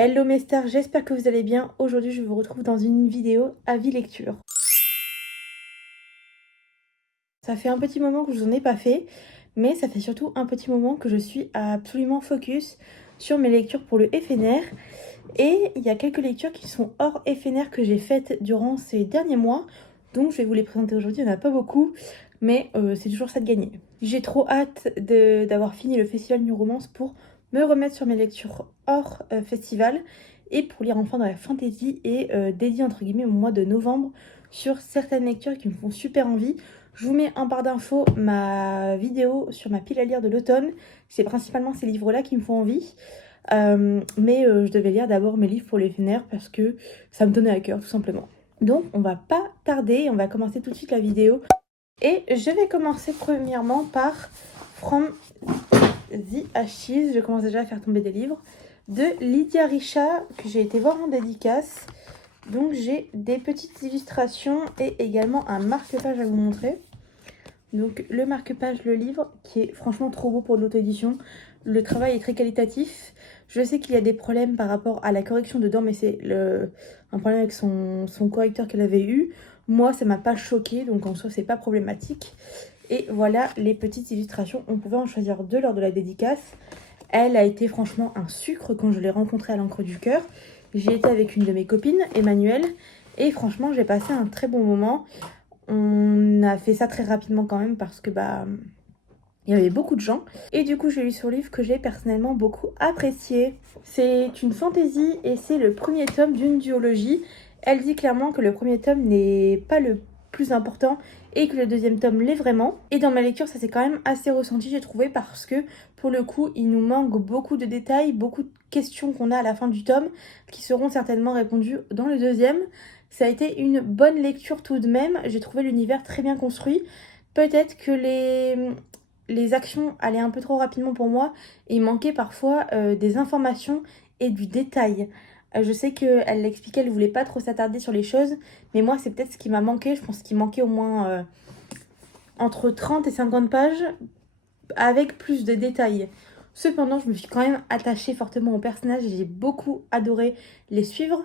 Hello mes stars, j'espère que vous allez bien. Aujourd'hui, je vous retrouve dans une vidéo avis lecture. Ça fait un petit moment que je vous en ai pas fait, mais ça fait surtout un petit moment que je suis absolument focus sur mes lectures pour le FNR. Et il y a quelques lectures qui sont hors FNR que j'ai faites durant ces derniers mois. Donc je vais vous les présenter aujourd'hui, il n'y en a pas beaucoup, mais c'est toujours ça de gagner. J'ai trop hâte d'avoir fini le festival New Romance pour me remettre sur mes lectures hors festival et pour lire enfin dans la fantasy et dédier entre guillemets au mois de novembre sur certaines lectures qui me font super envie. Je vous mets en barre d'infos ma vidéo sur ma pile à lire de l'automne. C'est principalement ces livres-là qui me font envie. Mais je devais lire d'abord mes livres pour les FNR parce que ça me tenait à cœur tout simplement. Donc on va pas tarder, on va commencer tout de suite la vidéo. Et je vais commencer premièrement par From the Ashes. Je commence déjà à faire tomber des livres de Lydia Richa que j'ai été voir en dédicace. Donc j'ai des petites illustrations et également un marque-page à vous montrer. Donc le marque-page, le livre, qui est franchement trop beau pour de l'auto-édition. Le travail est très qualitatif. Je sais qu'il y a des problèmes par rapport à la correction dedans, mais c'est un problème avec son correcteur qu'elle avait eu. Moi, ça m'a pas choqué, donc en soi, c'est pas problématique. Et voilà les petites illustrations. On pouvait en choisir deux lors de la dédicace. Elle a été franchement un sucre quand je l'ai rencontrée à l'encre du cœur. J'y étais avec une de mes copines, Emmanuelle, et franchement, j'ai passé un très bon moment. On a fait ça très rapidement quand même parce que il y avait beaucoup de gens. Et du coup, j'ai lu ce livre que j'ai personnellement beaucoup apprécié. C'est une fantaisie et c'est le premier tome d'une duologie. Elle dit clairement que le premier tome n'est pas le plus important et que le deuxième tome l'est vraiment. Et dans ma lecture, ça s'est quand même assez ressenti, j'ai trouvé, parce que pour le coup, il nous manque beaucoup de détails, beaucoup de questions qu'on a à la fin du tome qui seront certainement répondues dans le deuxième. Ça a été une bonne lecture tout de même. J'ai trouvé l'univers très bien construit. Peut-être que les actions allaient un peu trop rapidement pour moi et il manquait parfois des informations et du détail. Je sais qu'elle l'expliquait, elle voulait pas trop s'attarder sur les choses, mais moi c'est peut-être ce qui m'a manqué. Je pense qu'il manquait au moins entre 30 et 50 pages avec plus de détails. Cependant, je me suis quand même attachée fortement aux personnages et j'ai beaucoup adoré les suivre.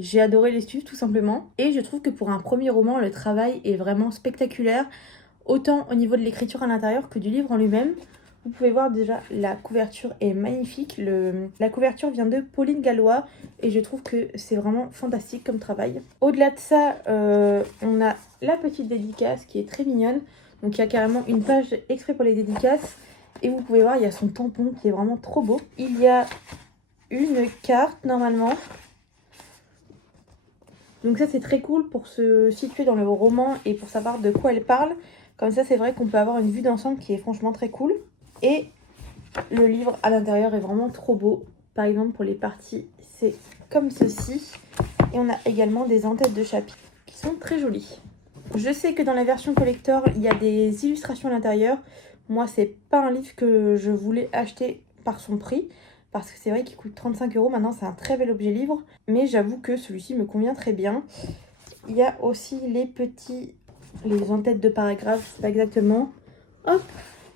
J'ai adoré les suivre tout simplement. Et je trouve que pour un premier roman, le travail est vraiment spectaculaire, autant au niveau de l'écriture à l'intérieur que du livre en lui-même. Vous pouvez voir déjà, la couverture est magnifique. La couverture vient de Pauline Gallois et je trouve que c'est vraiment fantastique comme travail. Au-delà de ça, on a la petite dédicace qui est très mignonne. Donc il y a carrément une page exprès pour les dédicaces. Et vous pouvez voir, il y a son tampon qui est vraiment trop beau. Il y a une carte normalement. Donc ça c'est très cool pour se situer dans le roman et pour savoir de quoi elle parle. Comme ça c'est vrai qu'on peut avoir une vue d'ensemble qui est franchement très cool. Et le livre à l'intérieur est vraiment trop beau. Par exemple pour les parties c'est comme ceci. Et on a également des en-têtes de chapitres qui sont très jolies. Je sais que dans la version collector il y a des illustrations à l'intérieur. Moi c'est pas un livre que je voulais acheter par son prix. Parce que c'est vrai qu'il coûte 35 €. Maintenant, c'est un très bel objet livre. Mais j'avoue que celui-ci me convient très bien. Il y a aussi les en-têtes de paragraphes, je sais pas exactement. Hop.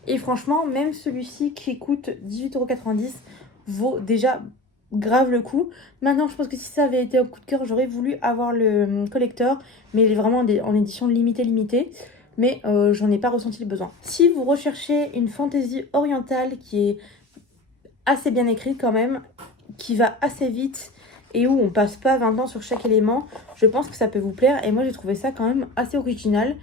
Et franchement, même celui-ci qui coûte 18,90 € vaut déjà grave le coup. Maintenant, je pense que si ça avait été un coup de cœur, j'aurais voulu avoir le collector. Mais il est vraiment en édition limitée. Mais j'en ai pas ressenti le besoin. Si vous recherchez une fantaisie orientale qui est assez bien écrite quand même, qui va assez vite et où on passe pas 20 ans sur chaque élément, je pense que ça peut vous plaire. Et moi j'ai trouvé ça quand même assez original.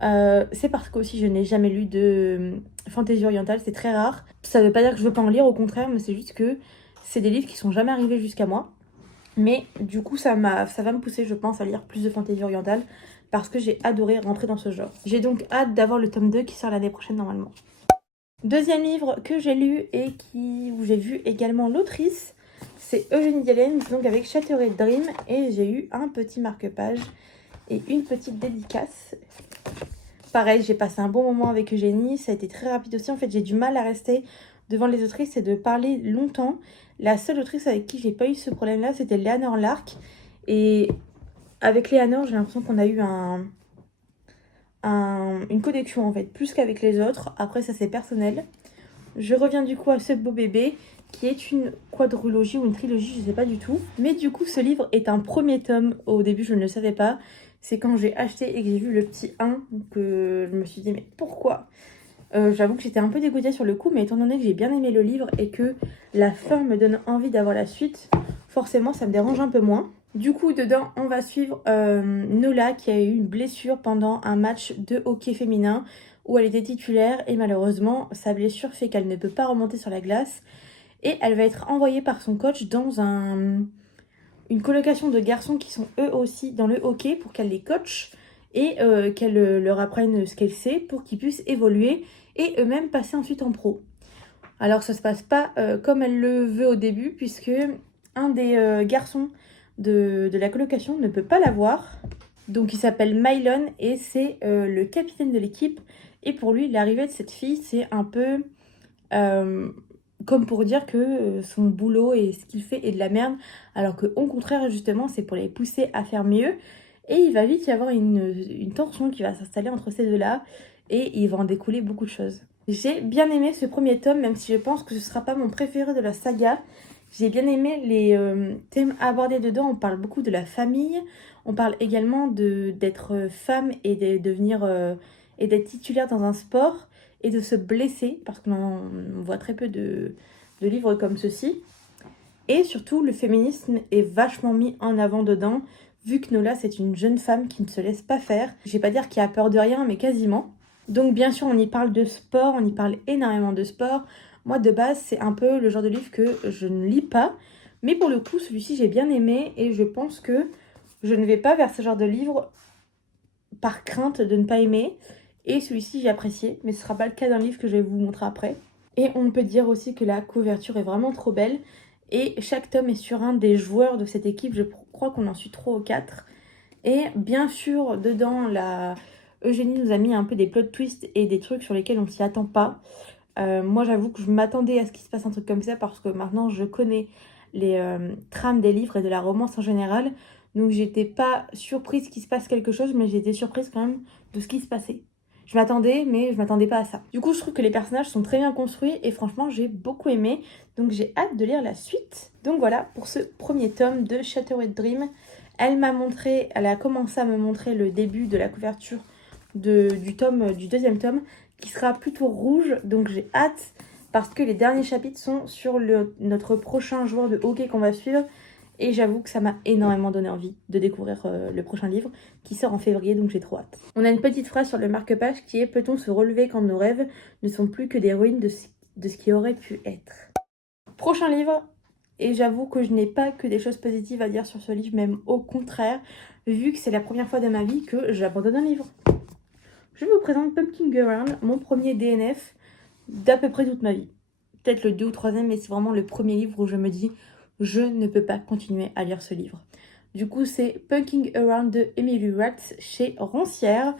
C'est parce que aussi je n'ai jamais lu de fantaisie orientale, c'est très rare. Ça veut pas dire que je veux pas en lire, au contraire, mais c'est juste que c'est des livres qui sont jamais arrivés jusqu'à moi. Mais du coup ça va me pousser, je pense, à lire plus de fantaisie orientale parce que j'ai adoré rentrer dans ce genre. J'ai donc hâte d'avoir le tome 2 qui sort l'année prochaine normalement. Deuxième livre que j'ai lu et où j'ai vu également l'autrice, c'est Eugénie Dielen, donc avec Shattered Dream, et j'ai eu un petit marque-page et une petite dédicace. Pareil, j'ai passé un bon moment avec Eugénie, ça a été très rapide aussi. En fait, j'ai du mal à rester devant les autrices et de parler longtemps. La seule autrice avec qui j'ai pas eu ce problème-là, c'était Léanor Lark. Et avec Léanor, j'ai l'impression qu'on a eu une connexion en fait, plus qu'avec les autres. Après, ça c'est personnel. Je reviens du coup à ce beau bébé qui est une quadrilogie ou une trilogie, je ne sais pas du tout. Mais du coup, ce livre est un premier tome. Au début, je ne le savais pas. C'est quand j'ai acheté et que j'ai vu le petit 1 que je me suis dit, mais pourquoi? J'avoue que j'étais un peu dégoûtée sur le coup, mais étant donné que j'ai bien aimé le livre et que la fin me donne envie d'avoir la suite, forcément, ça me dérange un peu moins. Du coup, dedans, on va suivre Nola qui a eu une blessure pendant un match de hockey féminin où elle était titulaire et malheureusement, sa blessure fait qu'elle ne peut pas remonter sur la glace et elle va être envoyée par son coach dans une colocation de garçons qui sont eux aussi dans le hockey pour qu'elle les coach et qu'elle leur apprenne ce qu'elle sait pour qu'ils puissent évoluer et eux-mêmes passer ensuite en pro. Alors ça se passe pas comme elle le veut au début puisque un des garçons de la colocation ne peut pas la voir. Donc il s'appelle Mylon et c'est le capitaine de l'équipe. Et pour lui, l'arrivée de cette fille, c'est un peu comme pour dire que son boulot et ce qu'il fait est de la merde. Alors qu'au contraire, justement, c'est pour les pousser à faire mieux. Et il va vite y avoir une tension qui va s'installer entre ces deux-là. Et il va en découler beaucoup de choses. J'ai bien aimé ce premier tome, même si je pense que ce ne sera pas mon préféré de la saga. J'ai bien aimé les thèmes abordés dedans. On parle beaucoup de la famille. On parle également d'être femme et de devenir et d'être titulaire dans un sport et de se blesser parce qu'on voit très peu de livres comme ceci. Et surtout, le féminisme est vachement mis en avant dedans, vu que Nola, c'est une jeune femme qui ne se laisse pas faire. Je vais pas dire qu'il a peur de rien, mais quasiment. Donc bien sûr, on y parle de sport, on y parle énormément de sport. Moi, de base, c'est un peu le genre de livre que je ne lis pas. Mais pour le coup, celui-ci, j'ai bien aimé et je pense que je ne vais pas vers ce genre de livre par crainte de ne pas aimer. Et celui-ci, j'ai apprécié, mais ce ne sera pas le cas d'un livre que je vais vous montrer après. Et on peut dire aussi que la couverture est vraiment trop belle. Et chaque tome est sur un des joueurs de cette équipe. Je crois qu'on en suit 3 ou 4. Et bien sûr, dedans, Eugénie nous a mis un peu des plot twists et des trucs sur lesquels on s'y attend pas. Moi, j'avoue que je m'attendais à ce qu'il se passe un truc comme ça parce que maintenant, je connais les trames des livres et de la romance en général. Donc, j'étais pas surprise qu'il se passe quelque chose, mais j'ai été surprise quand même de ce qui se passait. Je m'attendais, mais je m'attendais pas à ça. Du coup, je trouve que les personnages sont très bien construits et franchement, j'ai beaucoup aimé. Donc, j'ai hâte de lire la suite. Donc voilà, pour ce premier tome de Shattered Dream. Elle a commencé à me montrer le début de la couverture du deuxième tome, qui sera plutôt rouge. Donc, j'ai hâte parce que les derniers chapitres sont sur notre prochain joueur de hockey qu'on va suivre. Et j'avoue que ça m'a énormément donné envie de découvrir le prochain livre qui sort en février, donc j'ai trop hâte. On a une petite phrase sur le marque-page qui est « Peut-on se relever quand nos rêves ne sont plus que des ruines de ce qui aurait pu être ?» Prochain livre, et j'avoue que je n'ai pas que des choses positives à dire sur ce livre, même au contraire, vu que c'est la première fois de ma vie que j'abandonne un livre. Je vous présente Pumpkin Around, mon premier DNF d'à peu près toute ma vie. Peut-être le 2 ou 3e, mais c'est vraiment le premier livre où je me dis je ne peux pas continuer à lire ce livre. Du coup, c'est Punking Around de Emily Watts chez Roncière.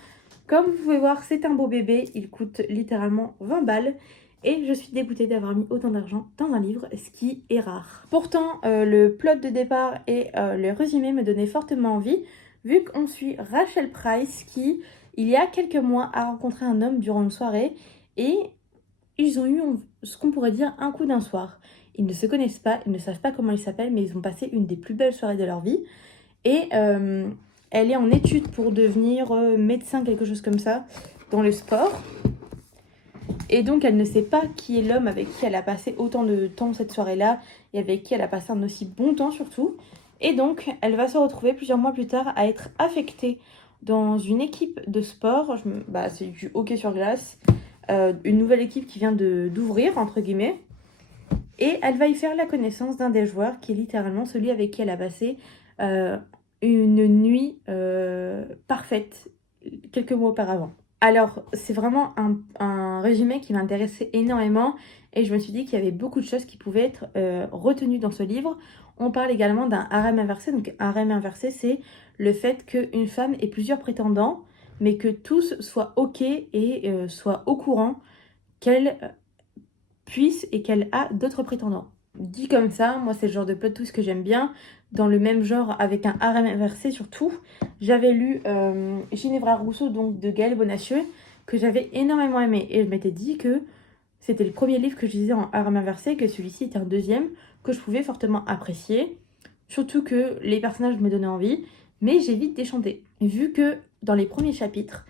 Comme vous pouvez voir, c'est un beau bébé. Il coûte littéralement 20 balles. Et je suis dégoûtée d'avoir mis autant d'argent dans un livre, ce qui est rare. Pourtant, le plot de départ et le résumé me donnaient fortement envie, vu qu'on suit Rachel Price qui, il y a quelques mois, a rencontré un homme durant une soirée et ils ont eu ce qu'on pourrait dire un coup d'un soir. Ils ne se connaissent pas, ils ne savent pas comment il s'appelle, mais ils ont passé une des plus belles soirées de leur vie. Et elle est en études pour devenir médecin, quelque chose comme ça, dans le sport. Et donc elle ne sait pas qui est l'homme avec qui elle a passé autant de temps cette soirée-là, et avec qui elle a passé un aussi bon temps surtout. Et donc elle va se retrouver plusieurs mois plus tard à être affectée dans une équipe de sport, c'est du hockey sur glace, une nouvelle équipe qui vient d'ouvrir, entre guillemets. Et elle va y faire la connaissance d'un des joueurs qui est littéralement celui avec qui elle a passé une nuit parfaite quelques mois auparavant. Alors, c'est vraiment un résumé qui m'intéressait énormément et je me suis dit qu'il y avait beaucoup de choses qui pouvaient être retenues dans ce livre. On parle également d'un harem inversé. Donc, un harem inversé, c'est le fait qu'une femme ait plusieurs prétendants, mais que tous soient OK et soient au courant qu'elle puisse et qu'elle a d'autres prétendants. Dit comme ça, moi c'est le genre de plot twist que j'aime bien. Dans le même genre, avec un harem inversé surtout, j'avais lu Ginevra Rousseau, donc de Gaël Bonacieux, que j'avais énormément aimé. Et je m'étais dit que c'était le premier livre que je lisais en harem inversé, que celui-ci était un deuxième que je pouvais fortement apprécier. Surtout que les personnages me donnaient envie, mais j'ai vite déchanté. Vu que dans les premiers chapitres,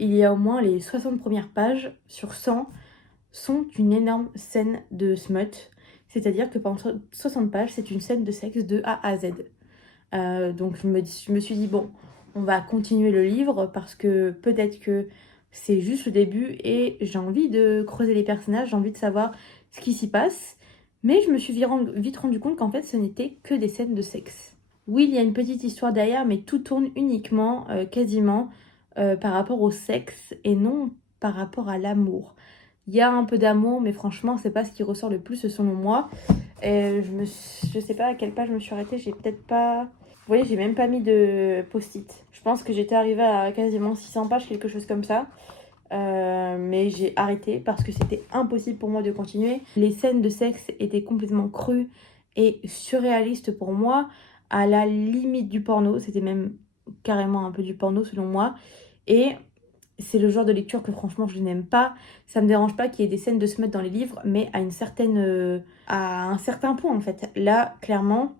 il y a au moins les 60 premières pages sur 100 sont une énorme scène de smut. C'est-à-dire que pendant 60 pages, c'est une scène de sexe de A à Z. Donc je me suis dit, bon, on va continuer le livre parce que peut-être que c'est juste le début et j'ai envie de creuser les personnages, j'ai envie de savoir ce qui s'y passe. Mais je me suis vite rendu compte qu'en fait, ce n'était que des scènes de sexe. Oui, il y a une petite histoire derrière, mais tout tourne uniquement, quasiment, par rapport au sexe et non par rapport à l'amour. Il y a un peu d'amour, mais franchement, c'est pas ce qui ressort le plus selon moi. Et je sais pas à quelle page je me suis arrêtée, j'ai peut-être pas... Vous voyez, j'ai même pas mis de post-it. Je pense que j'étais arrivée à quasiment 600 pages, quelque chose comme ça. Mais j'ai arrêté parce que c'était impossible pour moi de continuer. Les scènes de sexe étaient complètement crues et surréalistes pour moi, à la limite du porno. C'était même carrément un peu du porno selon moi. Et c'est le genre de lecture que franchement je n'aime pas. Ça me dérange pas qu'il y ait des scènes de smut dans les livres, mais à un certain point en fait. Là, clairement,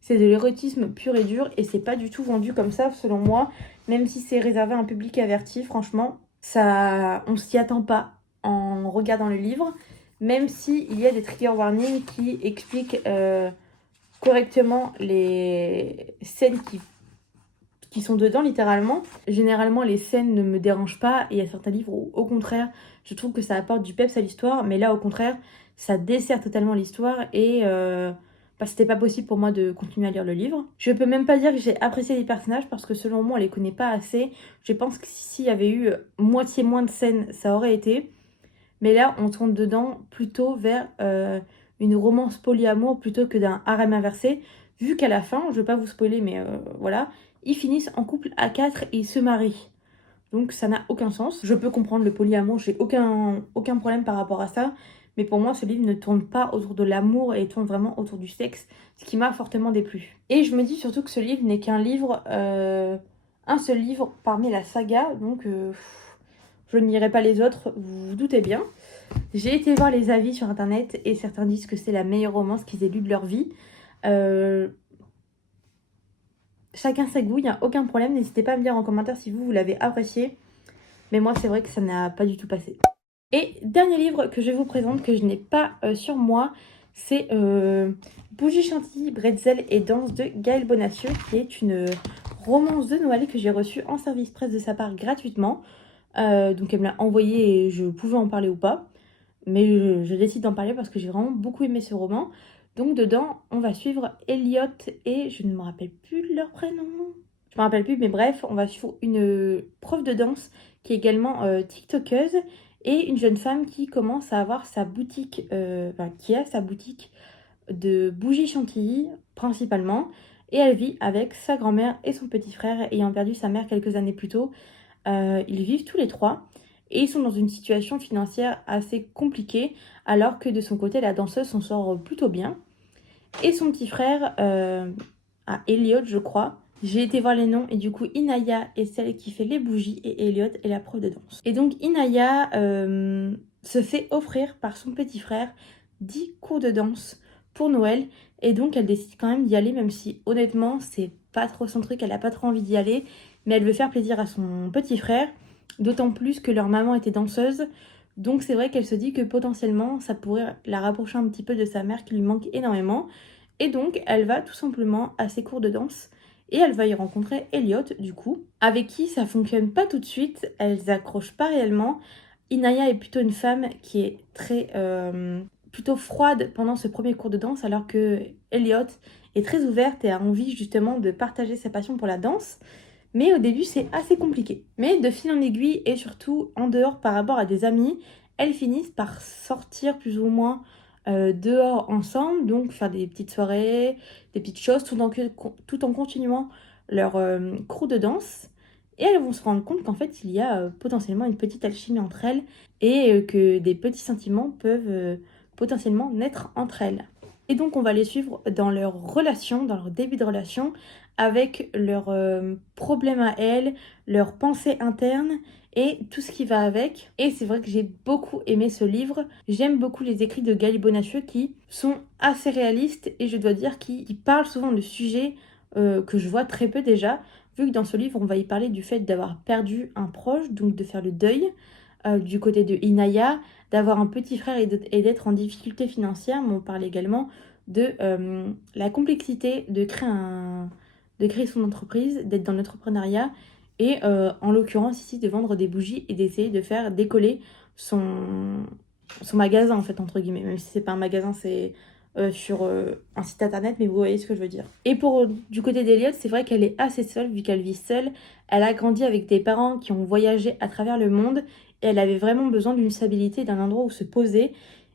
c'est de l'érotisme pur et dur et c'est pas du tout vendu comme ça selon moi. Même si c'est réservé à un public averti, franchement, ça, on s'y attend pas en regardant le livre. Même si il y a des trigger warnings qui expliquent correctement les scènes qui sont dedans littéralement. Généralement les scènes ne me dérangent pas et il y a certains livres où au contraire je trouve que ça apporte du peps à l'histoire, mais là au contraire ça dessert totalement l'histoire et c'était pas possible pour moi de continuer à lire le livre. Je peux même pas dire que j'ai apprécié les personnages parce que selon moi on les connaît pas assez. Je pense que s'il y avait eu moitié moins de scènes ça aurait été, mais là on tourne dedans plutôt vers une romance polyamour plutôt que d'un harem inversé, vu qu'à la fin, je vais pas vous spoiler mais voilà, ils finissent en couple à 4 et ils se marient. Donc ça n'a aucun sens. Je peux comprendre le polyamour, j'ai aucun problème par rapport à ça. Mais pour moi, ce livre ne tourne pas autour de l'amour et tourne vraiment autour du sexe, ce qui m'a fortement déplu. Et je me dis surtout que ce livre n'est qu'un livre, un seul livre parmi la saga, donc je ne lirai pas les autres, vous vous doutez bien. J'ai été voir les avis sur internet et certains disent que c'est la meilleure romance qu'ils aient lue de leur vie. Euh, Chacun sa goût, il n'y a aucun problème. N'hésitez pas à me dire en commentaire si vous l'avez apprécié. Mais moi, c'est vrai que ça n'a pas du tout passé. Et dernier livre que je vous présente, que je n'ai pas sur moi, c'est Bougie Chantilly, Bretzel et Danse de Gaël Bonacieux, qui est une romance de Noël que j'ai reçue en service presse de sa part gratuitement. Donc elle me l'a envoyé et je pouvais en parler ou pas. Mais je décide d'en parler parce que j'ai vraiment beaucoup aimé ce roman. Donc dedans, on va suivre Elliot et je ne me rappelle plus leur prénom. Je me rappelle plus, mais bref, on va suivre une prof de danse qui est également TikTokeuse et une jeune femme qui commence à avoir sa boutique, qui a sa boutique de bougies chantilly principalement. Et elle vit avec sa grand-mère et son petit frère ayant perdu sa mère quelques années plus tôt. Ils vivent tous les trois et ils sont dans une situation financière assez compliquée alors que de son côté la danseuse s'en sort plutôt bien. Et son petit frère, Elliot je crois. J'ai été voir les noms et du coup Inaya est celle qui fait les bougies et Elliot est la prof de danse. Et donc Inaya se fait offrir par son petit frère 10 cours de danse pour Noël et donc elle décide quand même d'y aller même si honnêtement c'est pas trop son truc, elle a pas trop envie d'y aller mais elle veut faire plaisir à son petit frère, d'autant plus que leur maman était danseuse. Donc c'est vrai qu'elle se dit que potentiellement ça pourrait la rapprocher un petit peu de sa mère qui lui manque énormément. Et donc elle va tout simplement à ses cours de danse et elle va y rencontrer Elliot du coup, avec qui ça fonctionne pas tout de suite, elles accrochent pas réellement. Inaya est plutôt une femme qui est très plutôt froide pendant ce premier cours de danse alors que Elliot est très ouverte et a envie justement de partager sa passion pour la danse. Mais au début, c'est assez compliqué. Mais de fil en aiguille et surtout en dehors par rapport à des amis, elles finissent par sortir plus ou moins dehors ensemble, donc faire des petites soirées, des petites choses, tout en continuant leur cours de danse. Et elles vont se rendre compte qu'en fait, il y a potentiellement une petite alchimie entre elles et que des petits sentiments peuvent potentiellement naître entre elles. Et donc on va les suivre dans leur relation, dans leur début de relation, avec leurs problèmes à elles, leurs pensées internes et tout ce qui va avec. Et c'est vrai que j'ai beaucoup aimé ce livre. J'aime beaucoup les écrits de Gaël Bonacieux qui sont assez réalistes et je dois dire qu'ils parlent souvent de sujets que je vois très peu déjà, vu que dans ce livre on va y parler du fait d'avoir perdu un proche, donc de faire le deuil. Du côté de Inaya, d'avoir un petit frère et d'être en difficulté financière, mais on parle également de la complexité de créer son entreprise, d'être dans l'entrepreneuriat et en l'occurrence ici de vendre des bougies et d'essayer de faire décoller son magasin en fait entre guillemets, même si c'est pas un magasin, c'est sur un site internet, mais vous voyez ce que je veux dire. Et pour du côté d'Eliott, c'est vrai qu'elle est assez seule vu qu'elle vit seule. Elle a grandi avec des parents qui ont voyagé à travers le monde et elle avait vraiment besoin d'une stabilité, d'un endroit où se poser.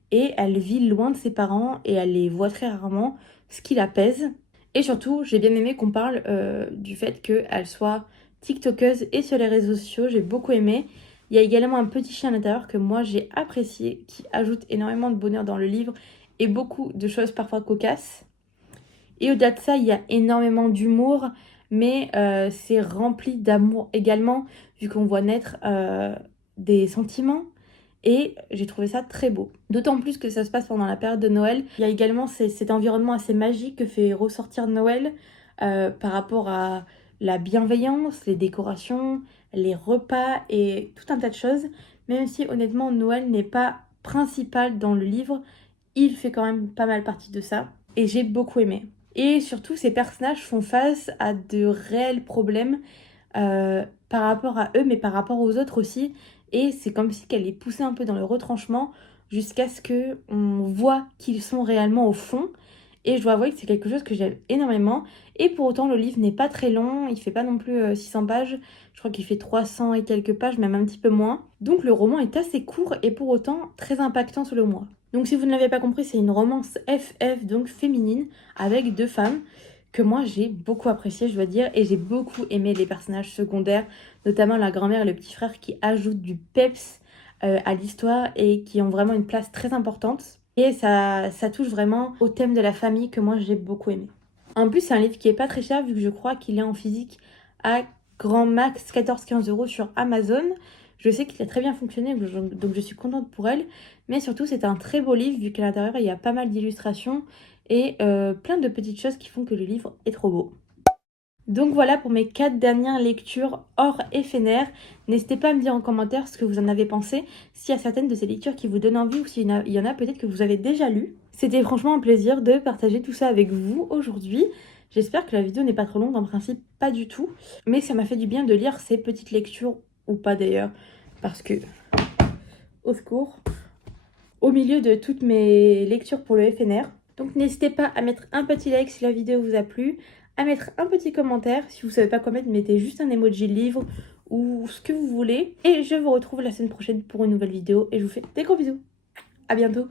Et elle vit loin de ses parents et elle les voit très rarement, ce qui la pèse. Et surtout, j'ai bien aimé qu'on parle du fait qu'elle soit TikTokeuse et sur les réseaux sociaux. J'ai beaucoup aimé. Il y a également un petit chien à l'intérieur que moi j'ai apprécié, qui ajoute énormément de bonheur dans le livre et beaucoup de choses parfois cocasses. Et au-delà de ça, il y a énormément d'humour, mais c'est rempli d'amour également, vu qu'on voit naître des sentiments. Et j'ai trouvé ça très beau. D'autant plus que ça se passe pendant la période de Noël. Il y a également cet environnement assez magique que fait ressortir Noël par rapport à la bienveillance, les décorations, les repas et tout un tas de choses. Même si honnêtement Noël n'est pas principal dans le livre, il fait quand même pas mal partie de ça. Et j'ai beaucoup aimé. Et surtout, ces personnages font face à de réels problèmes par rapport à eux, mais par rapport aux autres aussi. Et c'est comme si qu'elle les poussait un peu dans le retranchement jusqu'à ce qu'on voit qu'ils sont réellement au fond. Et je dois avouer que c'est quelque chose que j'aime énormément. Et pour autant, le livre n'est pas très long. Il fait pas non plus 600 pages. Je crois qu'il fait 300 et quelques pages, même un petit peu moins. Donc le roman est assez court et pour autant très impactant selon moi. Donc si vous ne l'avez pas compris, c'est une romance FF, donc féminine, avec deux femmes que moi j'ai beaucoup apprécié, je dois dire, et j'ai beaucoup aimé les personnages secondaires, notamment la grand-mère et le petit frère qui ajoutent du peps à l'histoire et qui ont vraiment une place très importante. Et ça touche vraiment au thème de la famille que moi j'ai beaucoup aimé. En plus, c'est un livre qui est pas très cher vu que je crois qu'il est en physique à grand max 14-15 € sur Amazon. Je sais qu'il a très bien fonctionné, donc je suis contente pour elle. Mais surtout, c'est un très beau livre vu qu'à l'intérieur, il y a pas mal d'illustrations et plein de petites choses qui font que le livre est trop beau. Donc voilà pour mes 4 dernières lectures hors éphémère. N'hésitez pas à me dire en commentaire ce que vous en avez pensé, s'il y a certaines de ces lectures qui vous donnent envie ou s'il y en a peut-être que vous avez déjà lu. C'était franchement un plaisir de partager tout ça avec vous aujourd'hui. J'espère que la vidéo n'est pas trop longue, en principe pas du tout. Mais ça m'a fait du bien de lire ces petites lectures, ou pas d'ailleurs, parce que, au secours, au milieu de toutes mes lectures pour le FNR. Donc n'hésitez pas à mettre un petit like si la vidéo vous a plu, à mettre un petit commentaire. Si vous savez pas quoi mettre, mettez juste un emoji livre ou ce que vous voulez. Et je vous retrouve la semaine prochaine pour une nouvelle vidéo et je vous fais des gros bisous. À bientôt.